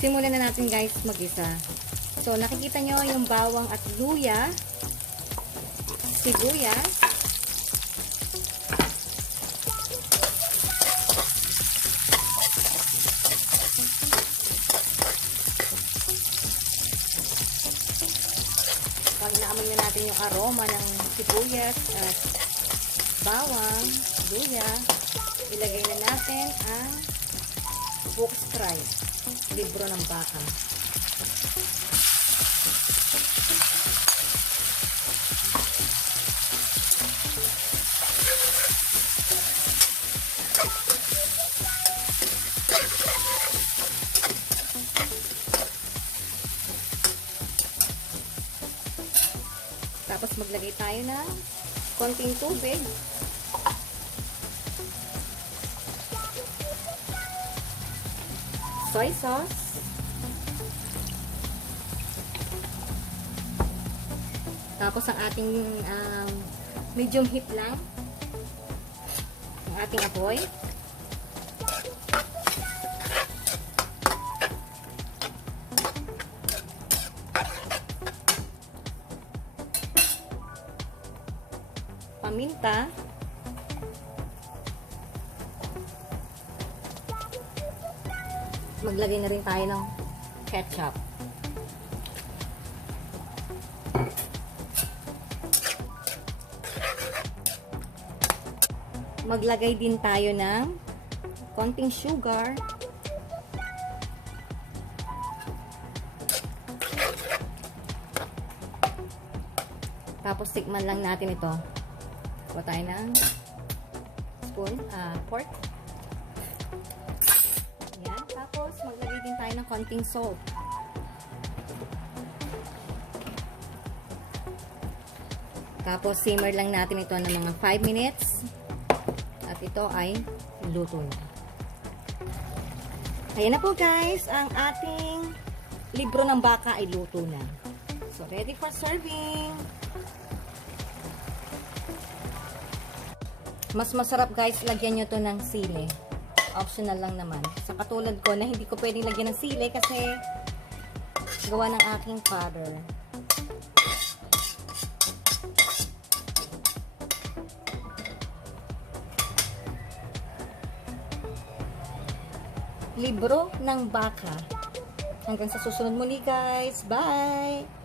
Simulan na natin guys mag-isa. So, nakikita nyo yung bawang at luya, sibuyas, pag naamoy na natin yung aroma ng sibuyas at bawang, luya, ilagay na natin ang book scribe, libro ng baka. Tapos maglagay tayo ng konting tubig. Soy sauce. Tapos ang ating um, medium heat lang. Ang ating apoy. paminta, maglagay na rin tayo ng ketchup. Maglagay din tayo ng konting sugar. Tapos tikman lang natin ito. Kuha tayo ng spoon, ah, pork. Yan. Tapos, maglagay din tayo ng konting salt. Tapos, simmer lang natin ito ng mga 5 minutes. At ito ay luto na. Ayan na po guys, ang ating libro ng baka ay luto na. So, ready for serving. Mas masarap guys, lagyan nyo to ng sili. Optional lang naman. Sa katulad ko na hindi ko pwedeng lagyan ng sili kasi gawa ng aking father. Libro ng Baka. Hanggang sa susunod muli guys. Bye!